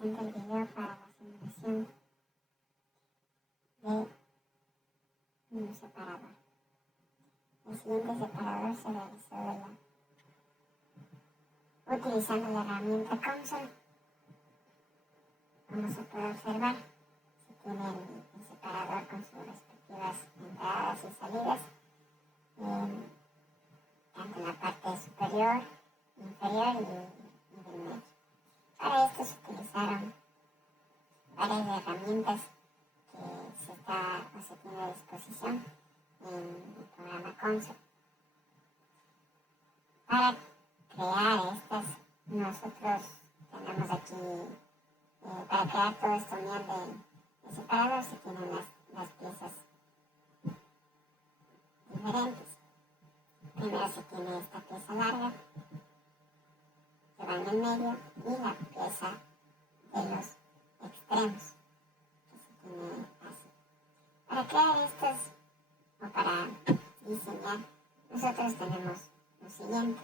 presenta el video para la simulación de un separador. El siguiente separador se realizó utilizando la herramienta Console. Como se puede observar, se tiene el separador con sus respectivas entradas y salidas, tanto en la parte superior, inferior y del medio. Para esto se utilizaron varias herramientas que se tiene a disposición en el programa Console. Para crear estas, nosotros tenemos aquí, para crear todo esto unión de separador, se tienen las piezas diferentes. Primero se tiene esta pieza larga que va en el medio y la pieza de los extremos que se tiene así. Para crear estas o para diseñar, nosotros tenemos lo siguiente.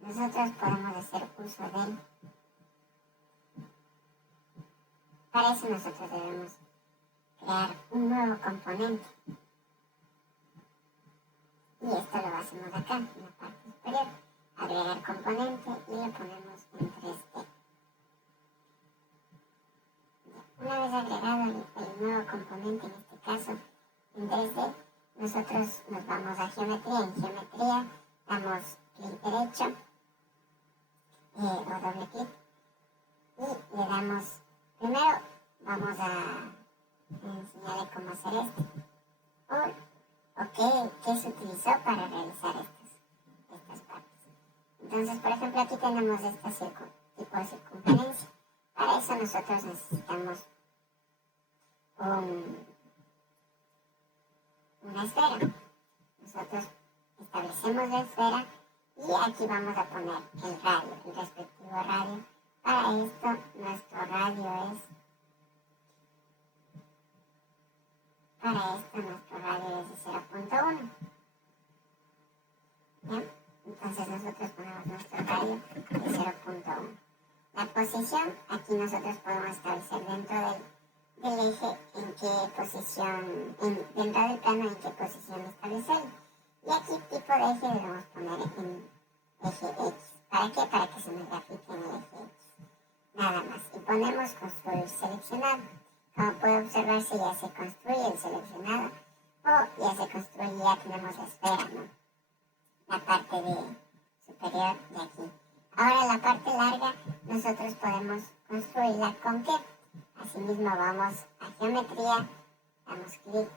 Nosotros podemos hacer uso de. Para eso nosotros debemos crear un nuevo componente. Y esto lo hacemos acá, en la parte superior. Agregar componente y lo ponemos en 3D. Una vez agregado el nuevo componente, en este caso en 3D, nosotros nos vamos a geometría. En geometría damos clic derecho o doble clic y le damos, primero vamos a enseñarle cómo hacer esto o qué se utilizó para realizar estas partes. Entonces, por ejemplo, aquí tenemos este tipo de circunferencia. Para eso nosotros necesitamos una esfera. Nosotros establecemos la esfera y aquí vamos a poner el radio, el respectivo radio. Para esto nuestro radio es de 0.1. ¿Bien? Entonces nosotros ponemos nuestro radio de 0.1. La posición, aquí nosotros podemos establecer dentro del eje en qué posición, dentro del plano en qué posición establecerlo. Y aquí tipo de eje debemos poner en eje X. ¿Para qué? Para que se nos grafique en el eje X. Nada más. Y ponemos construir seleccionado. Como puede observarse, ya se construye el seleccionado o ya se construye, ya tenemos la esfera, ¿no? La parte superior de aquí. Ahora la parte larga nosotros podemos construirla con qué. Asimismo vamos a geometría, damos clic,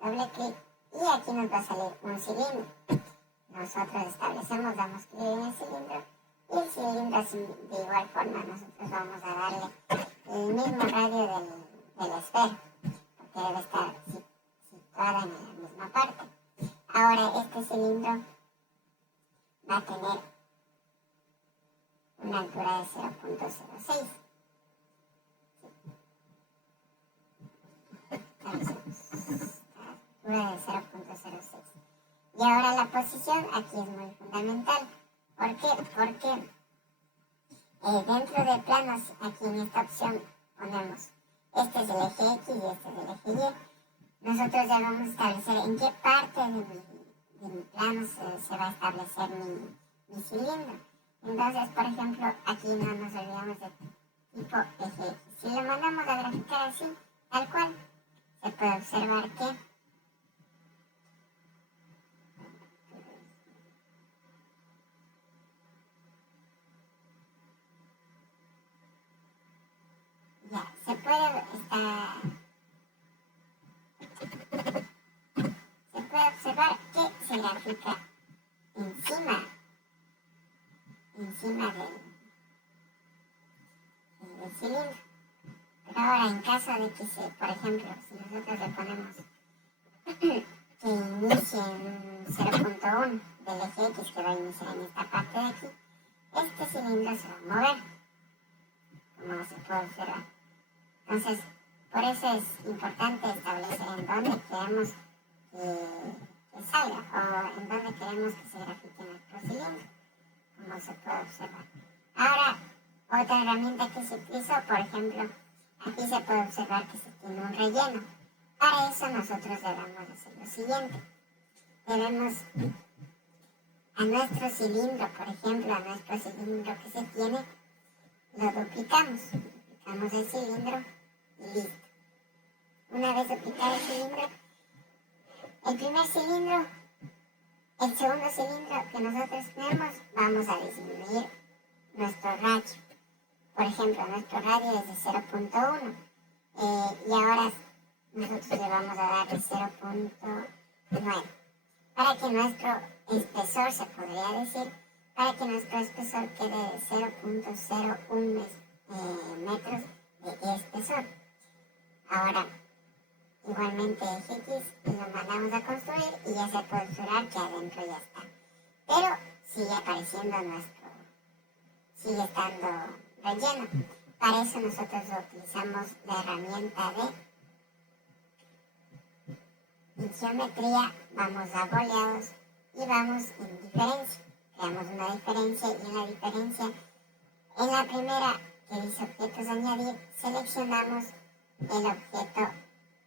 doble clic y aquí nos va a salir un cilindro. Nosotros establecemos, damos clic en el cilindro y el cilindro así, de igual forma nosotros vamos a darle el mismo radio de la esfera porque debe estar situada en la misma parte. Ahora este cilindro va a tener una altura de 0.06. Altura de 0.06. Y ahora la posición aquí es muy fundamental. ¿Por qué? Porque dentro de planos, aquí en esta opción ponemos, este es el eje X y este es el eje Y. Nosotros ya vamos a establecer en qué parte de mi plano se va a establecer mi cilindro. Entonces, por ejemplo, aquí no nos olvidamos de tipo eje X. Si lo mandamos a graficar así, tal cual, se puede observar que ya se puede observar que se grafica encima del cilindro. Pero ahora, en caso de que por ejemplo, si nosotros le ponemos que inicie en 0.1 del eje X, que va a iniciar en esta parte de aquí, este cilindro se va a mover, como se puede observar. Entonces, por eso es importante establecer en dónde queremos que salga o en dónde queremos que se grafique nuestro cilindro. Como como se puede observar. Ahora, otra herramienta que se utilizó, por ejemplo, aquí se puede observar que se tiene un relleno. Para eso nosotros debemos hacer lo siguiente. Debemos a nuestro cilindro, por ejemplo, a nuestro cilindro que se tiene, lo duplicamos. Duplicamos el cilindro y listo. Una vez duplicado el cilindro, el primer cilindro, el segundo cilindro que nosotros tenemos, vamos a disminuir nuestro radio. Por ejemplo, nuestro radio es de 0.1 y ahora nosotros le vamos a dar de 0.9 para que nuestro espesor, se podría decir, para que nuestro espesor quede de 0.01 metros de espesor. Ahora, igualmente eje X lo mandamos a construir y ya se puede observar que adentro ya está. Pero sigue apareciendo sigue estando relleno. Para eso nosotros utilizamos la herramienta en geometría, vamos a boleados y vamos en diferencia. Creamos una diferencia y en la diferencia, en la primera que dice objetos añadir, seleccionamos el objeto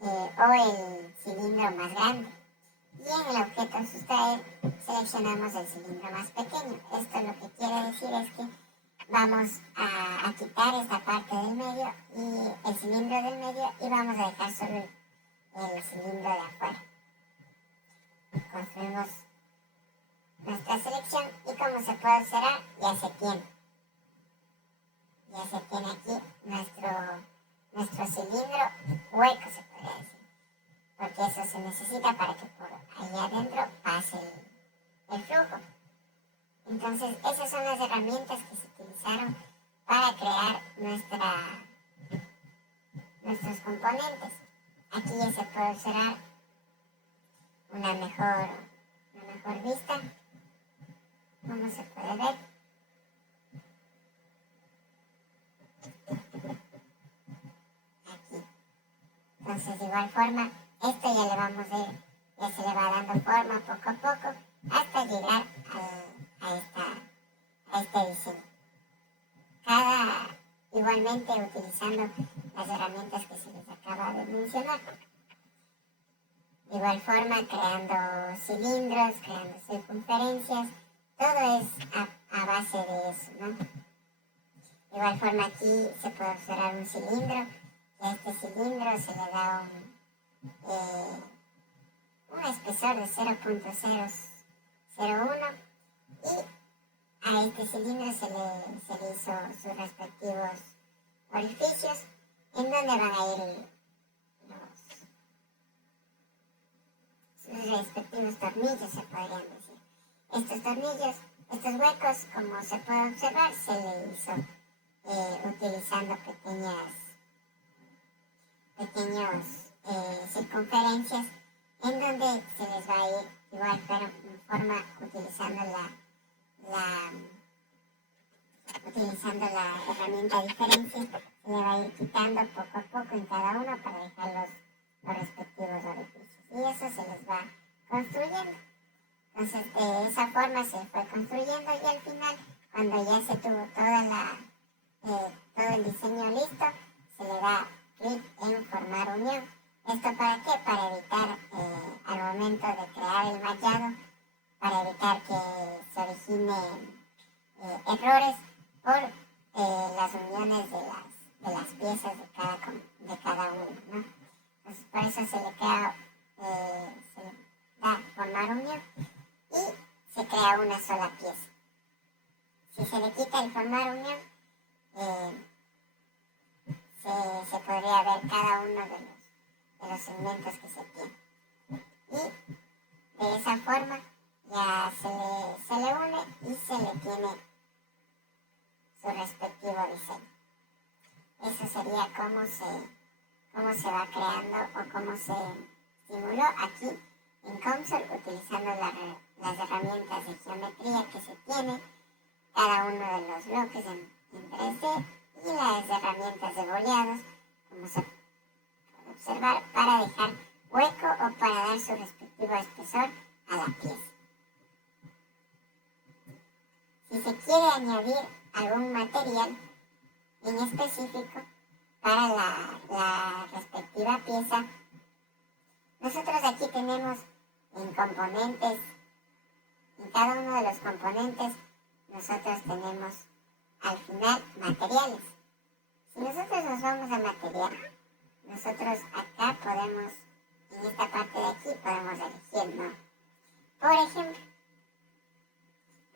o el cilindro más grande. Y en el objeto sustraer seleccionamos el cilindro más pequeño. Esto lo que quiere decir es que vamos a quitar esta parte del medio y el cilindro del medio y vamos a dejar solo el cilindro de afuera. Construimos nuestra selección y como se puede observar ya se tiene. Ya se tiene aquí nuestro cilindro hueco, se podría decir. Porque eso se necesita para que por ahí adentro pase el flujo. Entonces, esas son las herramientas que se utilizaron para crear nuestros componentes. Aquí ya se puede observar una mejor vista, como se puede ver. Aquí. Entonces, de igual forma, esto ya se le va dando forma poco a poco hasta llegar a este diseño. Igualmente utilizando las herramientas que se les acaba de mencionar. De igual forma, creando cilindros, creando circunferencias, todo es a base de eso, ¿no? De igual forma, aquí se puede observar un cilindro, y a este cilindro se le da un espesor de 0.001 y a este cilindro se le hizo sus respectivos orificios en donde van a ir sus respectivos tornillos, se podrían decir. Estos tornillos, estos huecos, como se puede observar, se le hizo utilizando pequeñas circunferencias en donde se les va a ir igual forma utilizando la herramienta diferencia, se le va a ir quitando poco a poco en cada uno para dejar los respectivos orificios. Y eso se les va construyendo. Entonces, de esa forma se fue construyendo y al final, cuando ya se tuvo todo el diseño listo, se le da clic en formar unión. ¿Esto para qué? Para evitar al momento de crear el mallado, para evitar que se originen errores por las uniones de las piezas de cada uno, ¿no? Entonces, por eso se le da formar unión y se crea una sola pieza. Si se le quita el formar unión, se podría ver cada uno de los segmentos que se tienen. Y de esa forma ya se le une y se le tiene su respectivo diseño. Eso sería cómo se va creando o cómo se simuló aquí en COMSOL utilizando las herramientas de geometría que se tiene, cada uno de los bloques en 3D y las herramientas de boleados, como se puede observar, para dejar hueco o para dar su respectivo espesor a la pieza. Si se quiere añadir algún material en específico para la respectiva pieza, nosotros aquí tenemos en componentes, en cada uno de los componentes, nosotros tenemos al final materiales. Si nosotros nos vamos a material, nosotros acá podemos, en esta parte de aquí, podemos elegir, ¿no? Por ejemplo,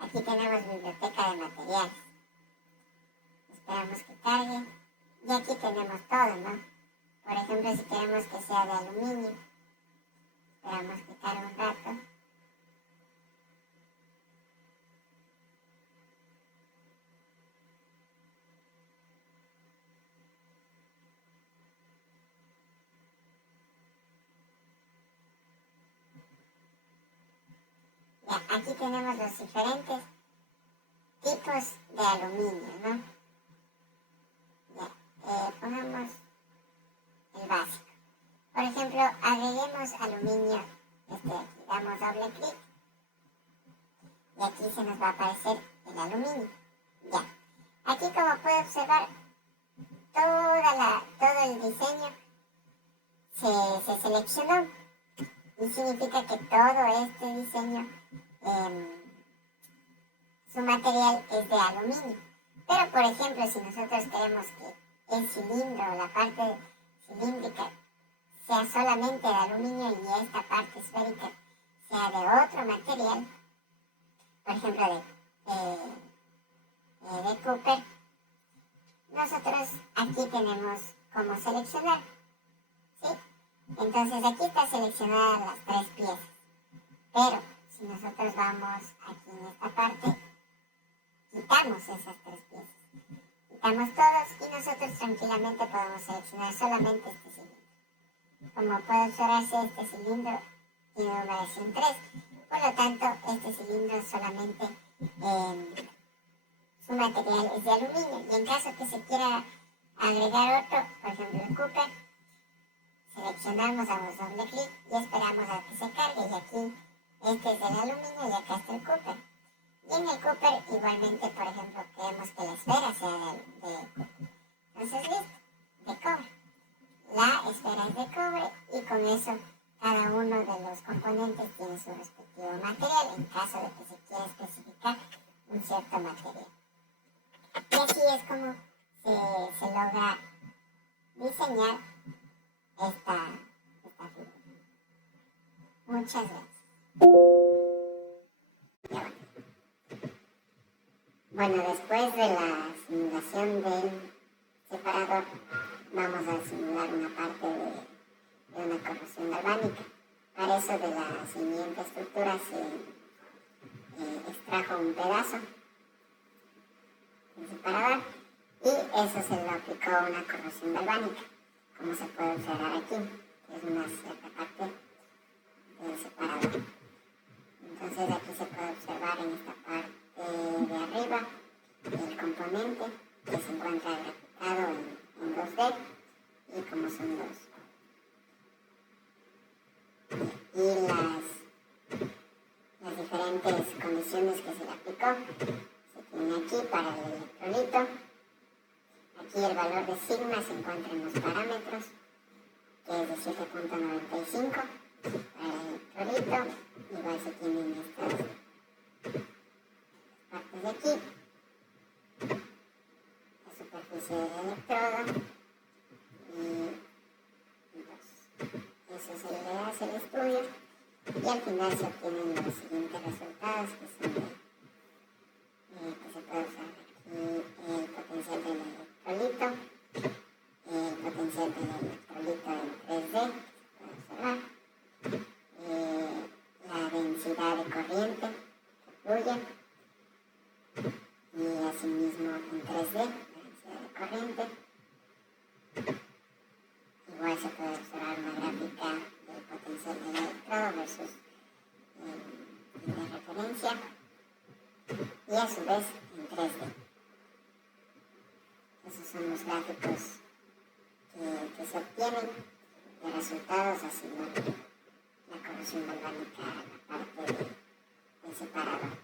aquí tenemos biblioteca de materiales. Esperamos que cargue. Y aquí tenemos todo, ¿no? Por ejemplo, si queremos que sea de aluminio, esperamos que cargue un rato. Ya, aquí tenemos los diferentes tipos de aluminio, ¿no? Ya, pongamos el básico. Por ejemplo, agreguemos aluminio, aquí, damos doble clic y aquí se nos va a aparecer el aluminio. Ya, aquí como puede observar, todo el diseño se seleccionó y significa que todo este diseño, su material es de aluminio. Pero por ejemplo, si nosotros queremos que el cilindro o la parte cilíndrica sea solamente de aluminio y esta parte esférica sea de otro material, por ejemplo de Cooper, nosotros aquí tenemos cómo seleccionar, ¿sí? Entonces aquí está seleccionadas las tres piezas, pero si nosotros vamos aquí en esta parte, quitamos esas tres piezas, quitamos todos y nosotros tranquilamente podemos seleccionar solamente este cilindro. Como puede observarse, este cilindro tiene numeración 3, por lo tanto este cilindro solamente su material es de aluminio, y en caso que se quiera agregar otro, por ejemplo el Cooper, seleccionamos, damos doble clic y esperamos a que se cargue, y aquí este es del aluminio y acá está el Cooper. Y en el Cooper igualmente, por ejemplo, queremos que la esfera sea de Cooper. Entonces listo, de cobre. La esfera es de cobre y con eso cada uno de los componentes tiene su respectivo material en caso de que se quiera especificar un cierto material. Y así es como se logra diseñar esta figura. Muchas gracias. Bueno, después de la simulación del separador, vamos a simular una parte de una corrosión galvánica. Para eso, de la siguiente estructura se extrajo un pedazo del separador y eso se lo aplicó a una corrosión galvánica, como se puede observar aquí, que es una cierta parte del separador. Entonces aquí se puede observar en esta parte de arriba el componente que se encuentra graficado en 2D y como son dos. Y las diferentes condiciones que se le aplicó se tienen aquí para el electrolito. Aquí el valor de sigma se encuentra en los parámetros, que es de 7.95 para el electrolito. Igual se tienen estas partes de aquí, la superficie del electrodo y eso se le hace el estudio y al final se obtienen los siguientes resultados, que son que se puede usar aquí el potencial del electrolito, el potencial del electrolito en 3D, que se puede observar, la densidad de corriente que fluye y asimismo en 3D, la densidad de corriente. Igual se puede observar una gráfica del potencial del electrodo versus el de referencia y a su vez en 3D. Esos son los gráficos que se obtienen de resultados haciendo la corrosión galvánica a la parte del separador.